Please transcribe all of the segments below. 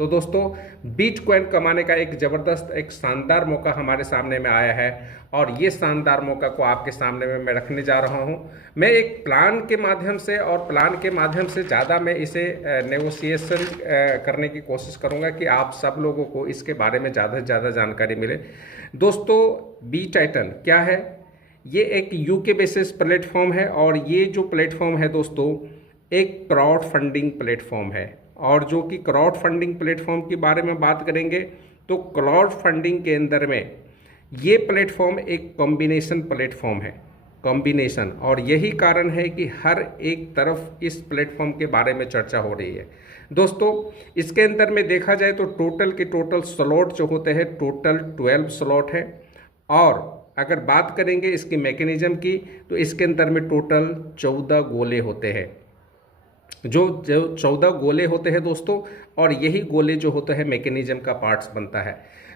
तो दोस्तों बिटकॉइन कमाने का एक ज़बरदस्त एक शानदार मौका हमारे सामने में आया है और ये शानदार मौका को आपके सामने में मैं रखने जा रहा हूँ। मैं एक प्लान के माध्यम से और प्लान के माध्यम से ज़्यादा मैं इसे नेगोशिएशन करने की कोशिश करूँगा कि आप सब लोगों को इसके बारे में ज़्यादा से ज़्यादा जानकारी मिले। दोस्तों BTitan क्या है? ये एक UK बेसिस प्लेटफॉर्म है और ये जो प्लेटफॉर्म है दोस्तों एक क्राउड फंडिंग प्लेटफॉर्म है। और जो कि क्राउड फंडिंग प्लेटफॉर्म के बारे में बात करेंगे तो क्राउड फंडिंग के अंदर में ये प्लेटफॉर्म एक कॉम्बिनेशन प्लेटफॉर्म है, कॉम्बिनेशन। और यही कारण है कि हर एक तरफ इस प्लेटफॉर्म के बारे में चर्चा हो रही है। दोस्तों इसके अंदर में देखा जाए तो टोटल के टोटल स्लॉट जो होते हैं टोटल 12 स्लॉट है। और अगर बात करेंगे इसकी मैकेनिज्म की तो इसके अंदर में टोटल 14 गोले होते हैं। जो 14 गोले होते हैं दोस्तों, और यही गोले जो होते हैं मैकेनिज्म का पार्ट्स बनता है।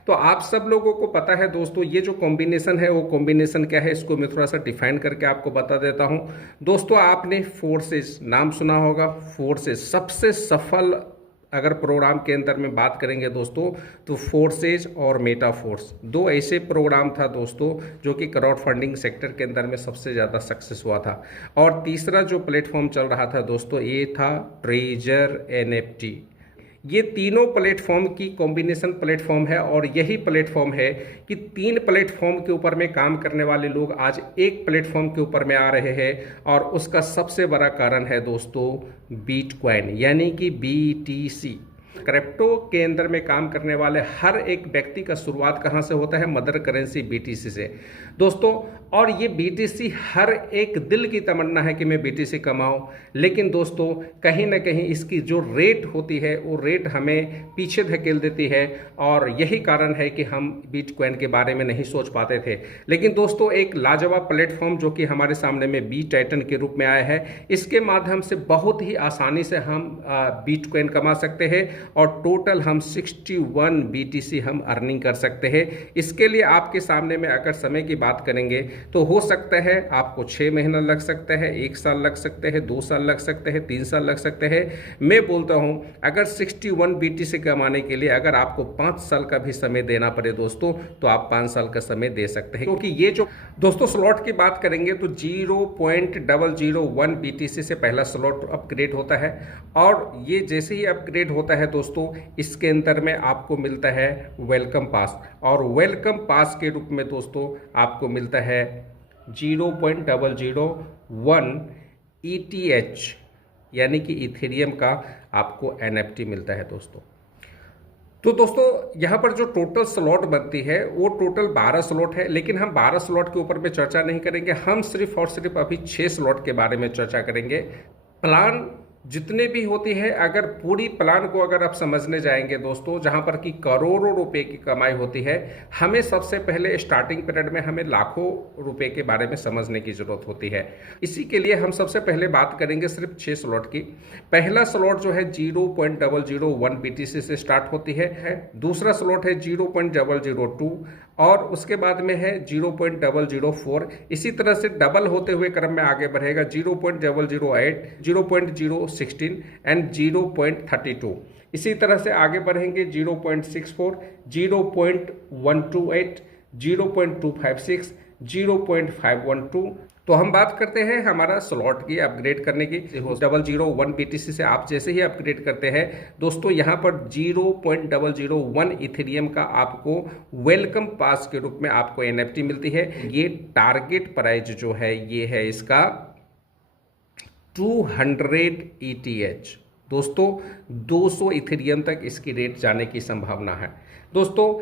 तो आप सब लोगों को पता है दोस्तों ये जो कॉम्बिनेशन है वो कॉम्बिनेशन क्या है, इसको मैं थोड़ा सा डिफाइन करके आपको बता देता हूं। दोस्तों आपने फोर्सेस नाम सुना होगा, फोर्सेस सबसे सफल अगर प्रोग्राम के अंदर में बात करेंगे दोस्तों तो फोर्सेज और मेटाफोर्स दो ऐसे प्रोग्राम था दोस्तों जो कि क्राउड फंडिंग सेक्टर के अंदर में सबसे ज़्यादा सक्सेस हुआ था। और तीसरा जो प्लेटफॉर्म चल रहा था दोस्तों ये था ट्रेजर NFT। ये तीनों प्लेटफॉर्म की कॉम्बिनेशन प्लेटफॉर्म है और यही प्लेटफॉर्म है कि 3 प्लेटफॉर्म के ऊपर में काम करने वाले लोग आज एक प्लेटफॉर्म के ऊपर में आ रहे हैं। और उसका सबसे बड़ा कारण है दोस्तों बिटकॉइन यानी कि BTC। क्रिप्टो के अंदर में काम करने वाले हर एक व्यक्ति का शुरुआत कहाँ से होता है? मदर करेंसी BTC से दोस्तों। और ये BTC हर एक दिल की तमन्ना है कि मैं BTC कमाऊं, लेकिन दोस्तों कहीं ना कहीं इसकी जो रेट होती है वो रेट हमें पीछे धकेल देती है। और यही कारण है कि हम बिटकॉइन के बारे में नहीं सोच पाते थे। लेकिन दोस्तों एक लाजवाब प्लेटफॉर्म जो कि हमारे सामने में BTitan के रूप में आया है, इसके माध्यम से बहुत ही आसानी से हम बिटकॉइन कमा सकते हैं और टोटल हम 61 BTC हम अर्निंग कर सकते हैं। इसके लिए आपके सामने में अगर समय की बात करेंगे तो हो सकता है आपको 6 महीना लग सकता है, 1 साल लग सकते हैं, 2 साल लग सकते हैं, 3 साल लग सकते हैं। मैं बोलता हूं अगर 61 BTC कमाने के लिए अगर आपको 5 साल का भी समय देना पड़े दोस्तों तो आप 5 साल का समय दे सकते हैं। क्योंकि ये जो दोस्तों स्लॉट की बात करेंगे तो 0.001 BTC से पहला स्लॉट अपग्रेड होता है। और ये जैसे ही अपग्रेड होता है दोस्तों इसके अंदर में आपको मिलता है वेलकम पास। और वेलकम पास के रूप में दोस्तों आपको मिलता है 0.001 ETH यानी कि इथेरियम का आपको NFT मिलता है दोस्तों। तो दोस्तों यहाँ पर जो टोटल स्लॉट बनती है वो टोटल 12 स्लॉट है, लेकिन हम 12 स्लॉट के ऊपर में चर्चा नहीं करेंगे। हम सिर्फ और सिर्फ अभी 6 स्लॉट के बारे में चर्चा करेंगे। प्लान जितने भी होती है अगर पूरी प्लान को अगर आप समझने जाएंगे दोस्तों जहां पर कि करोड़ों रुपए की कमाई होती है, हमें सबसे पहले स्टार्टिंग पीरियड में हमें लाखों रुपए के बारे में समझने की जरूरत होती है। इसी के लिए हम सबसे पहले बात करेंगे सिर्फ 6 स्लॉट की। पहला स्लॉट जो है 0.001 BTC से स्टार्ट होती है। दूसरा स्लॉट है 0.002 और उसके बाद में है 0.004। इसी तरह से डबल होते हुए क्रम में आगे बढ़ेगा 0.008, 0.016 एंड 0.32। इसी तरह से आगे बढ़ेंगे 0.64, 0.128, 0.256, 0.512। तो हम बात करते हैं हमारा स्लॉट की अपग्रेड करने की। 0.001 BTC से आप जैसे ही अपग्रेड करते हैं दोस्तों यहाँ पर 0.001 इथेरियम का आपको वेलकम पास के रूप में आपको NFT मिलती है। ये टारगेट प्राइस जो है ये है इसका 200 ETH दोस्तों। 200 इथेरियम तक इसकी रेट जाने की संभावना है दोस्तों।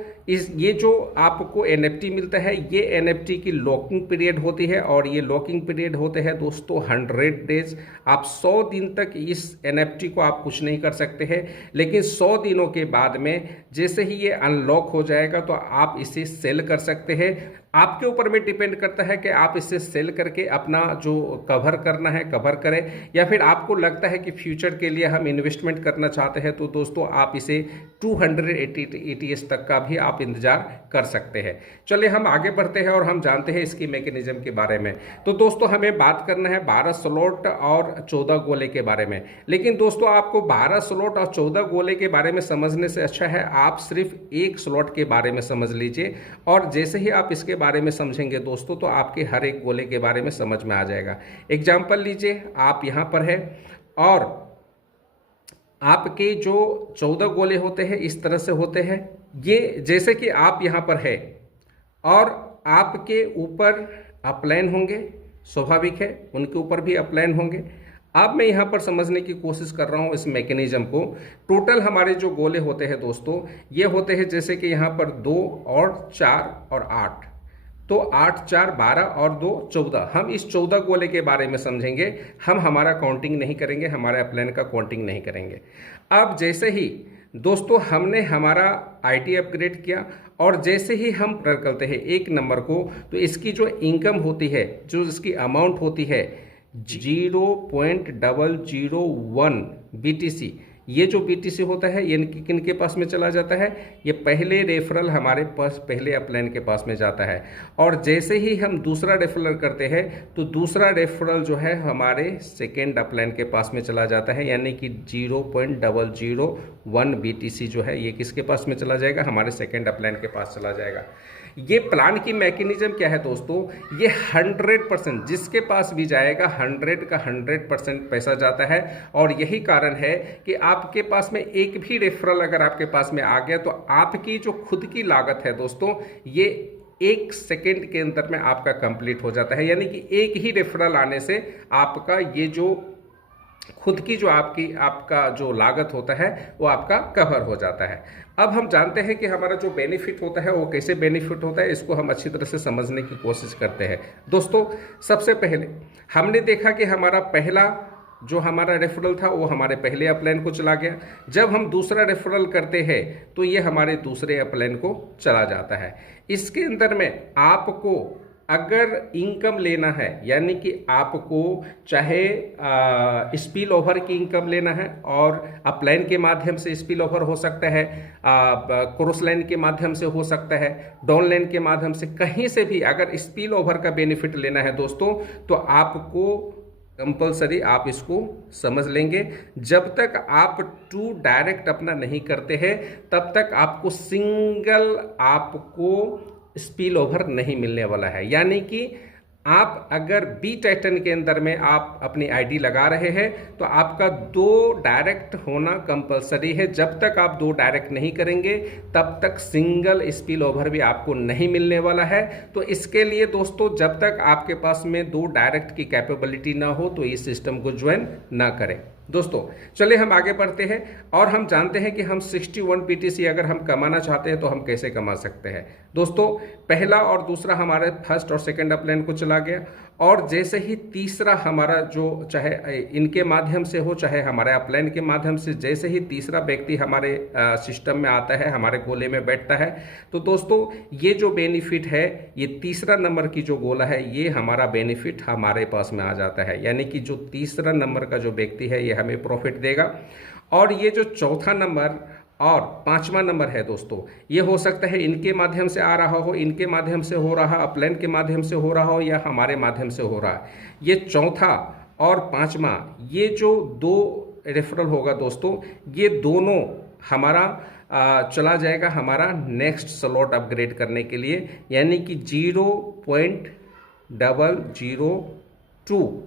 ये जो आपको NFT मिलता है ये NFT की लॉकिंग पीरियड होती है और ये लॉकिंग पीरियड होते हैं दोस्तों 100 डेज। आप 100 दिन तक इस NFT को आप कुछ नहीं कर सकते हैं, लेकिन 100 दिनों के बाद में जैसे ही ये अनलॉक हो जाएगा तो आप इसे सेल कर सकते हैं। आपके ऊपर में डिपेंड करता है कि आप इसे सेल करके अपना जो कवर करना है कवर करें, या फिर आपको लगता है कि फ्यूचर के लिए हम इन्वेस्टमेंट करना चाहते हैं, तो दोस्तों आप इसे 280 ETS तक का भी आप इंतजार कर सकते हैं। चलिए हम आगे बढ़ते हैं और हम जानते हैं इसकी मैकेनिज्म के बारे में। तो दोस्तों हमें बात करना है 12 स्लॉट और 14 गोले के बारे में। लेकिन दोस्तों आपको 12 स्लॉट और 14 गोले के बारे में समझने से अच्छा है आप सिर्फ एक स्लॉट के बारे में समझ लीजिए, और जैसे ही आप इसके बारे में समझेंगे दोस्तों तो आपके हर एक गोले के बारे में समझ में आ जाएगा। एग्जाम्पल लीजिए, आप यहाँ पर है और आपके जो 14 गोले होते हैं इस तरह से होते हैं। ये जैसे कि आप यहाँ पर है और आपके ऊपर अपलाइन होंगे, स्वाभाविक है उनके ऊपर भी अपलाइन होंगे। अब मैं यहाँ पर समझने की कोशिश कर रहा हूँ इस मैकेनिज्म को। टोटल हमारे जो गोले होते हैं दोस्तों ये होते हैं जैसे कि यहाँ पर 2 और 4 और 8, तो 8 4 12 और 2 14। हम इस 14 गोले के बारे में समझेंगे, हम हमारा काउंटिंग नहीं करेंगे, हमारे अपलाइन का काउंटिंग नहीं करेंगे। अब जैसे ही दोस्तों हमने हमारा IT अपग्रेड किया और जैसे ही हम करते हैं एक नंबर को, तो इसकी जो इनकम होती है, जो इसकी अमाउंट होती है 0.001 BTC, ये जो BTC होता है ये किन के पास में चला जाता है, ये पहले रेफरल हमारे पास पहले अपलाइन के पास में जाता है। और जैसे ही हम दूसरा रेफरल करते हैं तो दूसरा रेफरल जो है हमारे सेकेंड अपलाइन के पास में चला जाता है, यानी कि 0.001 BTC जो है ये किसके पास में चला जाएगा, हमारे सेकेंड अपलाइन के पास चला जाएगा। ये प्लान की मैकेनिज्म क्या है दोस्तों, ये 100% जिसके पास भी जाएगा 100 का 100% पैसा जाता है। और यही कारण है कि आपके पास में एक भी रेफरल अगर आपके पास में आ गया तो आपकी जो खुद की लागत है दोस्तों ये 1 सेकेंड के अंदर में आपका कंप्लीट हो जाता है, यानी कि एक ही रेफरल आने से आपका ये जो खुद की जो आपका जो लागत होता है वो आपका कवर हो जाता है। अब हम जानते हैं कि हमारा जो बेनिफिट होता है वो कैसे बेनिफिट होता है, इसको हम अच्छी तरह से समझने की कोशिश करते हैं। दोस्तों सबसे पहले हमने देखा कि हमारा पहला जो हमारा रेफरल था वो हमारे पहले अपलाइन को चला गया। जब हम दूसरा रेफरल करते हैं तो ये हमारे दूसरे अपलाइन को चला जाता है। इसके अंदर में आपको अगर इनकम लेना है, यानी कि आपको चाहे स्पिल ओवर की इनकम लेना है, और अपलाइन के माध्यम से स्पिल ओवर हो सकता है, क्रॉस लाइन के माध्यम से हो सकता है, डाउन लाइन के माध्यम से, कहीं से भी अगर स्पिल ओवर का बेनिफिट लेना है दोस्तों तो आपको कंपलसरी आप इसको समझ लेंगे, जब तक आप टू डायरेक्ट अपना नहीं करते हैं तब तक आपको सिंगल आपको स्पिल ओवर नहीं मिलने वाला है। यानी कि आप अगर बी टाइटन के अंदर में आप अपनी ID लगा रहे हैं तो आपका 2 डायरेक्ट होना कंपलसरी है। जब तक आप 2 डायरेक्ट नहीं करेंगे तब तक सिंगल स्पिल ओवर भी आपको नहीं मिलने वाला है। तो इसके लिए दोस्तों जब तक आपके पास में 2 डायरेक्ट की कैपेबिलिटी ना हो तो इस सिस्टम को ज्वाइन ना करें। दोस्तों चलिए हम आगे बढ़ते हैं और हम जानते हैं कि हम 61 BTC अगर हम कमाना चाहते हैं तो हम कैसे कमा सकते हैं। दोस्तों पहला और दूसरा हमारे फर्स्ट और सेकंड अपलाइन को चला गया, और जैसे ही तीसरा हमारा जो चाहे इनके माध्यम से हो चाहे हमारे अपलाइन के माध्यम से, जैसे ही तीसरा व्यक्ति हमारे सिस्टम में आता है, हमारे गोले में बैठता है, तो दोस्तों ये जो बेनिफिट है, ये तीसरा नंबर की जो गोला है ये हमारा बेनिफिट हमारे पास में आ जाता है। यानी कि जो तीसरा नंबर का जो व्यक्ति है ये हमें प्रॉफिट देगा। और ये जो चौथा नंबर और 5वां नंबर है दोस्तों, ये हो सकता है इनके माध्यम से आ रहा हो, इनके माध्यम से हो रहा, अपलाइन के माध्यम से हो रहा हो, या हमारे माध्यम से हो रहा है। ये चौथा और 5वां ये जो 2 रेफरल होगा दोस्तों, ये दोनों हमारा चला जाएगा हमारा नेक्स्ट स्लॉट अपग्रेड करने के लिए, यानी कि 0.002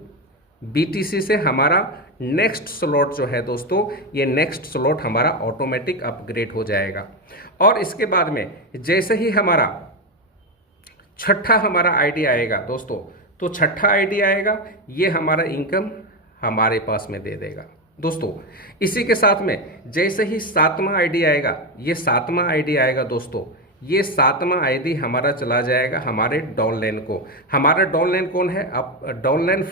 BTC से हमारा नेक्स्ट स्लॉट जो है दोस्तों, ये नेक्स्ट स्लॉट हमारा ऑटोमेटिक अपग्रेड हो जाएगा। और इसके बाद में जैसे ही हमारा छठा हमारा ID आएगा दोस्तों, तो छठा ID आएगा, ये हमारा इनकम हमारे पास में दे देगा दोस्तों। इसी के साथ में जैसे ही 7वां ID आएगा, ये 7वां ID आएगा दोस्तों, ये 7वां ID हमारा चला जाएगा हमारे डाउन लाइन को। हमारा डाउन लाइन कौन है, अब डाउन लाइन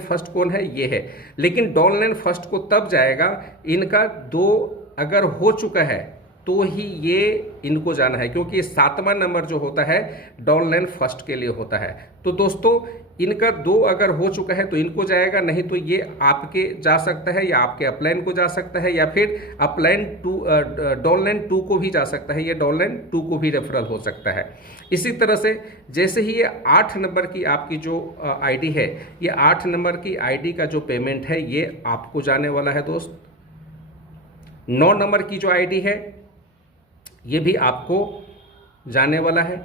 फर्स्ट कौन है, ये है। लेकिन डाउन लाइन फर्स्ट को तब जाएगा इनका 2 अगर हो चुका है तो ही ये इनको जाना है, क्योंकि ये 7वां नंबर जो होता है डाउन लाइन फर्स्ट के लिए होता है। तो दोस्तों इनका 2 अगर हो चुका है तो इनको जाएगा, नहीं तो ये आपके जा सकता है या आपके अपलाइन को जा सकता है या फिर अपलाइन 2 डाउन लाइन 2 को भी जा सकता है, ये डाउन लाइन 2 को भी रेफरल हो सकता है। इसी तरह से जैसे ही ये 8 नंबर की आपकी जो आईडी है, ये 8 नंबर की आईडी का जो पेमेंट है ये आपको जाने वाला है दोस्त। 9 नंबर की जो आईडी है ये भी आपको जाने वाला है।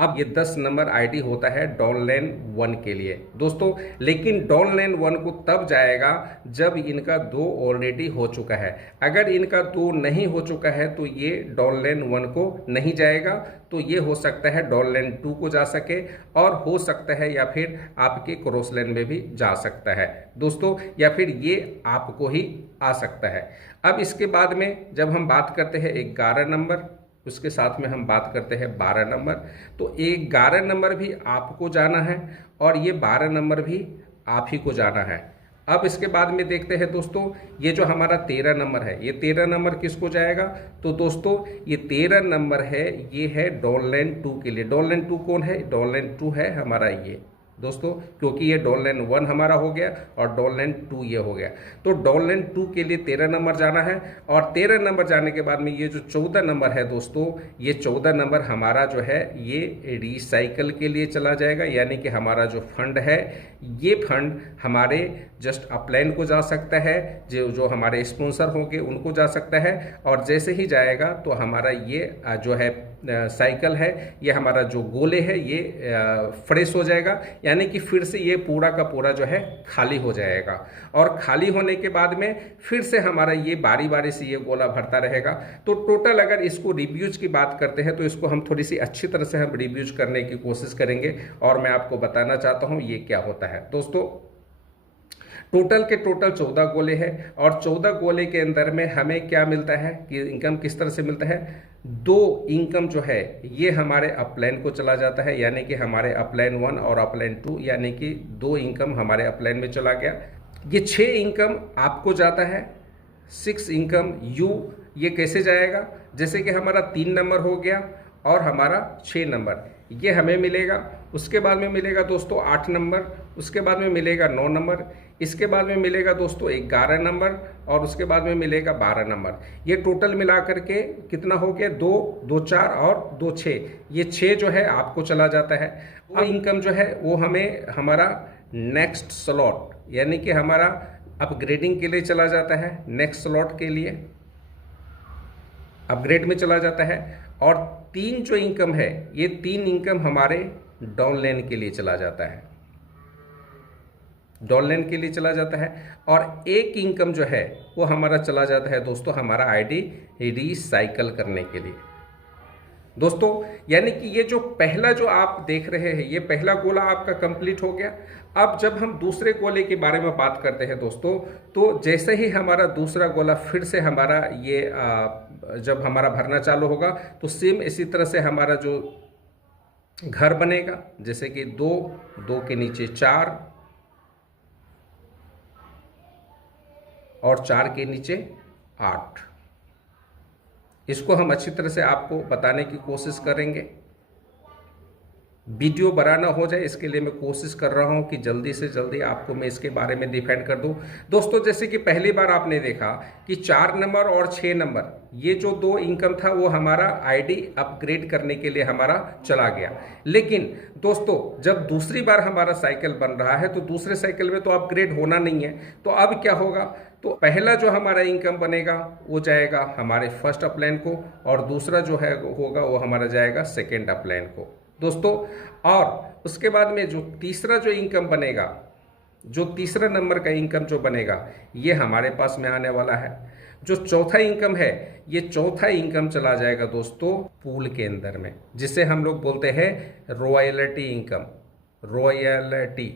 अब ये 10 नंबर आईडी होता है डाउन लाइन 1 के लिए दोस्तों, लेकिन डाउन लाइन 1 को तब जाएगा जब इनका 2 ऑलरेडी हो चुका है। अगर इनका 2 नहीं हो चुका है तो ये डाउन लाइन 1 को नहीं जाएगा, तो ये हो सकता है डाउन लाइन 2 को जा सके, और हो सकता है या फिर आपके क्रॉस लाइन में भी जा सकता है दोस्तों, या फिर ये आपको ही आ सकता है। अब इसके बाद में जब हम बात करते हैं 11 नंबर, उसके साथ में हम बात करते हैं 12 नंबर, तो 11 नंबर भी आपको जाना है और ये 12 नंबर भी आप ही को जाना है। अब इसके बाद में देखते हैं दोस्तों, ये जो हमारा 13 नंबर है, ये 13 नंबर किसको जाएगा? तो दोस्तों ये 13 नंबर है, ये है डाउन लाइन 2 के लिए। डाउन लाइन 2 कौन है? डाउन लाइन 2 है हमारा ये दोस्तों, क्योंकि ये डाउन लाइन 1 हमारा हो गया और डाउन लाइन 2 ये हो गया, तो डाउन लाइन 2 के लिए 13 नंबर जाना है। और 13 नंबर जाने के बाद में ये जो 14 नंबर है दोस्तों, ये 14 नंबर हमारा जो है ये रिसाइकल के लिए चला जाएगा, यानी कि हमारा जो फंड है ये फंड हमारे जस्ट अपलाइन को जा सकता है, जो हमारे स्पॉन्सर होंगे उनको जा सकता है, और जैसे ही जाएगा तो हमारा ये जो है साइकिल है, ये हमारा जो गोले है ये फ्रेश हो जाएगा, यानी कि फिर से ये पूरा का पूरा जो है खाली हो जाएगा। और खाली होने के बाद में फिर से हमारा ये बारी बारी से ये गोला भरता रहेगा। तो टोटल अगर इसको रिव्यूज की बात करते हैं तो इसको हम थोड़ी सी अच्छी तरह से हम रिव्यूज करने की कोशिश करेंगे, और मैं आपको बताना चाहता हूँ ये क्या होता है दोस्तों। टोटल के टोटल 14 गोले हैं, और 14 गोले के अंदर में हमें क्या मिलता है कि इनकम किस तरह से मिलता है? 2 इनकम जो है ये हमारे अपलाइन को चला जाता है, यानी कि हमारे अपलाइन 1 और अपलाइन 2, यानी कि 2 इनकम हमारे अपलाइन में चला गया। ये 6 इनकम आपको जाता है, 6 इनकम यू, ये कैसे जाएगा? जैसे कि हमारा 3 नंबर हो गया और हमारा 6 नंबर ये हमें मिलेगा। उसके बाद में मिलेगा दोस्तों 8 नंबर, उसके बाद में मिलेगा 9 नंबर, इसके बाद में मिलेगा दोस्तों 11 नंबर, और उसके बाद में मिलेगा 12 नंबर। ये टोटल मिला करके कितना हो गया? 2, 2 4 और 2 6, ये 6 जो है आपको चला जाता है। और इनकम जो है वो हमें हमारा नेक्स्ट स्लॉट, यानी कि हमारा अपग्रेडिंग के लिए चला जाता है, नेक्स्ट स्लॉट के लिए अपग्रेड में चला जाता है। और 3 जो इनकम है ये 3 इनकम हमारे डाउन लाइन के लिए चला जाता है, डाउन लाइन के लिए चला जाता है। और 1 इनकम जो है वो हमारा चला जाता है दोस्तों हमारा आईडी रिसाइकल करने के लिए दोस्तों। यानी कि ये जो पहला जो आप देख रहे हैं ये पहला गोला आपका कंप्लीट हो गया। अब जब हम दूसरे गोले के बारे में बात करते हैं दोस्तों, तो जैसे ही हमारा दूसरा गोला फिर से हमारा ये जब हमारा भरना चालू होगा तो सेम इसी तरह से हमारा जो घर बनेगा, जैसे कि 2, 2 के नीचे 4 और 4 के नीचे 8। इसको हम अच्छी तरह से आपको बताने की कोशिश करेंगे, वीडियो बड़ा ना हो जाए इसके लिए मैं कोशिश कर रहा हूं कि जल्दी से जल्दी आपको मैं इसके बारे में डिफाइन कर दूं दोस्तों। जैसे कि पहली बार आपने देखा कि 4 नंबर और 6 नंबर ये जो 2 इनकम था वो हमारा आईडी अपग्रेड करने के लिए हमारा चला गया, लेकिन दोस्तों जब दूसरी बार हमारा साइकिल बन रहा है तो दूसरे साइकिल में तो अपग्रेड होना नहीं है, तो अब क्या होगा? तो पहला जो हमारा इनकम बनेगा वो जाएगा हमारे फर्स्ट अपलाइन को, और दूसरा जो है होगा वो हमारा जाएगा सेकेंड अपलाइन को दोस्तों। और उसके बाद में जो तीसरा जो इनकम बनेगा, जो तीसरा नंबर का इनकम जो बनेगा ये हमारे पास में आने वाला है। जो चौथा इनकम है ये चौथा इनकम चला जाएगा दोस्तों पूल के अंदर में, जिसे हम लोग बोलते हैं रॉयल्टी इनकम, रॉयल्टी।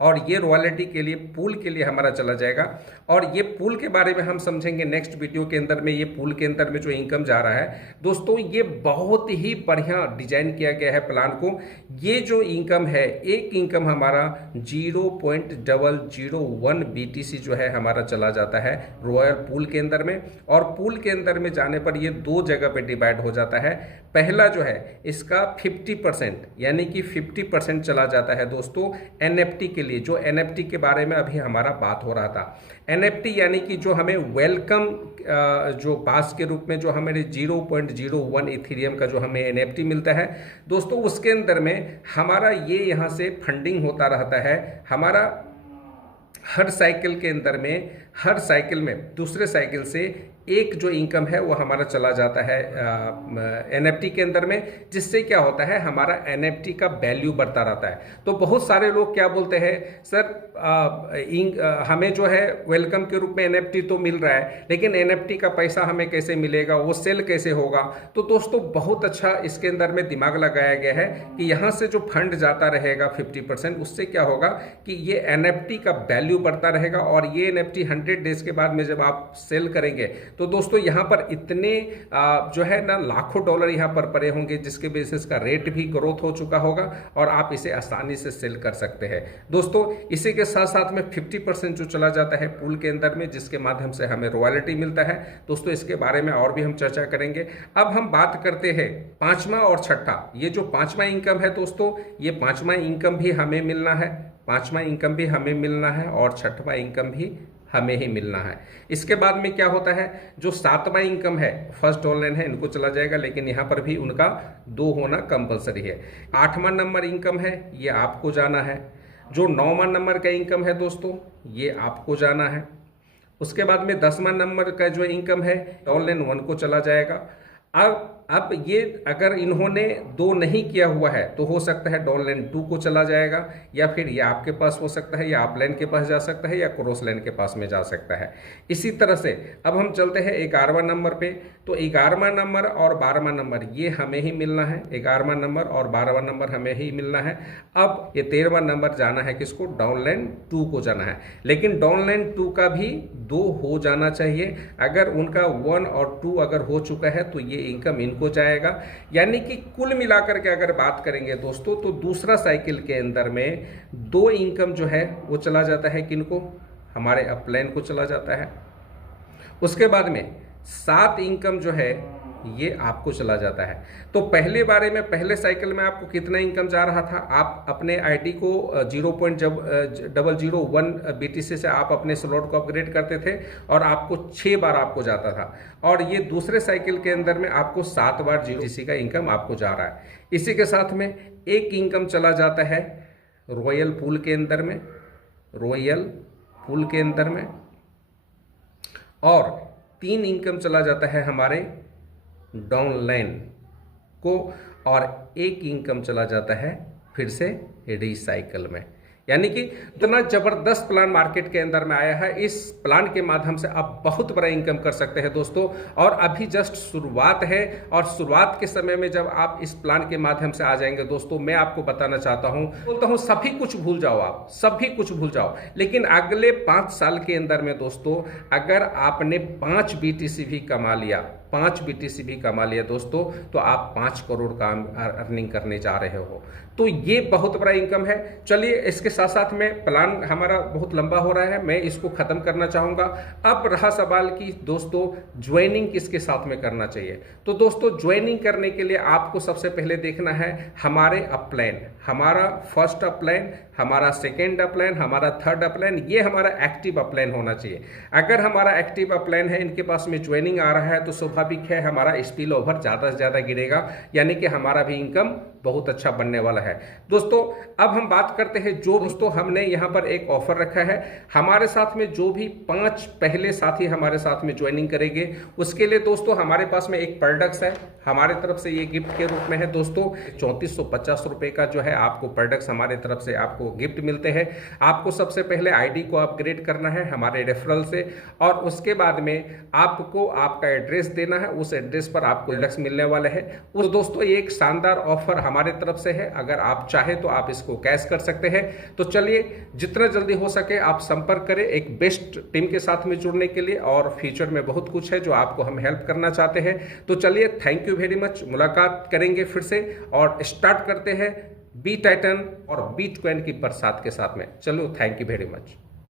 और ये रॉयल्टी के लिए पूल के लिए हमारा चला जाएगा। और ये पूल के बारे में हम समझेंगे नेक्स्ट वीडियो के अंदर में। ये पूल के अंदर में जो इनकम जा रहा है दोस्तों, ये बहुत ही बढ़िया डिजाइन किया गया है प्लान को। ये जो इनकम है, एक इनकम हमारा 0.001 BTC जो है हमारा चला जाता है रॉयल पूल के अंदर में। और पूल के अंदर में जाने पर ये दो जगह पे डिवाइड हो जाता है। पहला जो है इसका 50% यानी कि 50% चला जाता है दोस्तों NFT के लिए, जो NFT के बारे में अभी हमारा बात हो रहा था। NFT यानी कि जो हमें वेलकम जो पास के रूप में जो हमें 0.01 इथेरियम का जो हमें NFT मिलता है दोस्तों, उसके अंदर में हमारा ये यहाँ से फंडिंग होता रहता है। हमारा हर साइकिल के अंदर में, हर साइकिल में दूसरे साइकिल से एक जो इनकम है वो हमारा चला जाता है NFT के अंदर में, जिससे क्या होता है हमारा NFT का वैल्यू बढ़ता रहता है। तो बहुत सारे लोग क्या बोलते हैं, सर हमें जो है वेलकम के रूप में NFT तो मिल रहा है, लेकिन NFT का पैसा हमें कैसे मिलेगा, वो सेल कैसे होगा। तो दोस्तों बहुत अच्छा इसके अंदर में दिमाग लगाया गया है कि यहाँ से जो फंड जाता रहेगा 50%, उससे क्या होगा कि ये NFT का वैल्यू बढ़ता रहेगा। और ये NFT 100 डेज के बाद में जब आप सेल करेंगे तो दोस्तों यहाँ पर इतने जो है ना लाखों डॉलर यहाँ पर पड़े होंगे, जिसके बेसिस का रेट भी ग्रोथ हो चुका होगा और आप इसे आसानी से सेल कर सकते हैं दोस्तों। इसी के साथ साथ में 50% जो चला जाता है पूल के अंदर में, जिसके माध्यम से हमें रॉयल्टी मिलता है दोस्तों। इसके बारे में और भी हम चर्चा करेंगे। अब हम बात करते हैं पांचवा और छठा। ये जो पांचवा इनकम है दोस्तों, ये पांचवा इनकम भी हमें मिलना है, पांचवा इनकम भी हमें मिलना है और छठवां इनकम भी हमें ही मिलना है। इसके बाद में क्या होता है, जो सातवां इनकम है, फर्स्ट ऑनलाइन है, इनको चला जाएगा, लेकिन यहाँ पर भी उनका 2 होना कंपलसरी है। 8वां नंबर इनकम है, ये आपको जाना है। जो 9वां नंबर का इनकम है दोस्तों, ये आपको जाना है। उसके बाद में 10वां नंबर का जो इनकम है ऑनलाइन 1 को चला जाएगा। अब ये अगर इन्होंने 2 नहीं किया हुआ है तो हो सकता है डॉनलाइन 2 को चला जाएगा, या फिर ये आपके पास हो सकता है, या अपलाइन के पास जा सकता है, या क्रॉस लाइन के पास में जा सकता है। इसी तरह से अब हम चलते हैं 11वां नंबर पे। तो 11वां नंबर और 12वां नंबर ये हमें ही मिलना है, 11वां नंबर और 12वां नंबर हमें ही मिलना है। अब ये 13वां नंबर जाना है किसको, डॉनलाइन 2 को जाना है, लेकिन डॉनलाइन 2 का भी 2 हो जाना चाहिए। अगर उनका 1 और 2 अगर हो चुका है तो ये इनकम इनको जाएगा। यानी कि कुल मिलाकर के अगर बात करेंगे दोस्तों, तो दूसरा साइकिल के अंदर में 2 इनकम जो है वो चला जाता है किनको, हमारे अपलाइन को चला जाता है। उसके बाद में 7 इनकम जो है ये आपको चला जाता है। तो पहले बारे में, पहले साइकिल में आपको कितना इनकम जा रहा था, आप अपने आईडी को 0.001 BTC से आप अपने स्लॉट को अपग्रेड करते थे और आपको 6 बार आपको जाता था। और ये दूसरे साइकिल के अंदर में आपको 7 बार BTC का इनकम आपको जा रहा है। इसी के साथ में एक इनकम चला जाता है रॉयल पूल के अंदर में, रॉयल पूल के अंदर में, और 3 इनकम चला जाता है हमारे डाउनलाइन को, और 1 इनकम चला जाता है फिर से रिसाइकल में। यानी कि इतना जबरदस्त प्लान मार्केट के अंदर में आया है। इस प्लान के माध्यम से आप बहुत बड़ा इनकम कर सकते हैं दोस्तों। और अभी जस्ट शुरुआत है, और शुरुआत के समय में जब आप इस प्लान के माध्यम से आ जाएंगे दोस्तों, मैं आपको बताना चाहता हूं, बोलता हूं सभी कुछ भूल जाओ, आप सभी कुछ भूल जाओ, लेकिन अगले 5 साल के अंदर में दोस्तों अगर आपने 5 BTC भी कमा लिया, 5 BTC भी कमा लिया दोस्तों, तो आप 5 करोड़ का अर्निंग करने जा रहे हो। तो ये बहुत बड़ा इनकम है। चलिए, इसके साथ साथ में प्लान हमारा बहुत लंबा हो रहा है, मैं इसको खत्म करना चाहूँगा। अब रहा सवाल कि दोस्तों ज्वाइनिंग किसके साथ में करना चाहिए। तो दोस्तों ज्वाइनिंग करने के लिए आपको सबसे पहले देखना है हमारे अपलाइन, हमारा फर्स्ट अपलाइन, हमारा सेकेंड अपलाइन, हमारा थर्ड अपलाइन, ये हमारा एक्टिव अपलाइन होना चाहिए। अगर हमारा एक्टिव अपलाइन है, इनके पास में ज्वाइनिंग आ रहा है, तो स्वाभाविक है हमारा स्पिल ओवर ज़्यादा से ज़्यादा गिरेगा, यानी कि हमारा भी इनकम बहुत अच्छा बनने वाला है दोस्तों। अब हम बात करते हैं, जो दोस्तों हमने यहाँ पर एक ऑफर रखा है, हमारे साथ में जो भी 5 पहले साथी हमारे साथ में ज्वाइनिंग करेंगे, उसके लिए दोस्तों हमारे पास में एक प्रोडक्ट्स है, हमारे तरफ से ये गिफ्ट के रूप में है दोस्तों। 3450 रुपये का जो है आपको प्रोडक्ट्स हमारे तरफ से आपको आपको गिफ्ट मिलते हैं। आपको सबसे पहले आईडी को अपग्रेड करना है हमारे रेफरल से, और उसके बाद में आपको आपका एड्रेस देना है, उस एड्रेस पर आपको लक्स मिलने वाले हैं। तो दोस्तों ये एक शानदार ऑफर हमारे तरफ से है, अगर आप चाहे तो आप इसको कैश कर सकते हैं। तो चलिए जितना जल्दी हो सके आप संपर्क करें एक बेस्ट टीम के साथ में जुड़ने के लिए, और फ्यूचर में बहुत कुछ है जो आपको हम हेल्प करना चाहते हैं। तो चलिए थैंक यू वेरी मच, मुलाकात करेंगे फिर से और स्टार्ट करते हैं बी टाइटन और बिटकॉइन की बरसात के साथ में। चलो थैंक यू वेरी मच।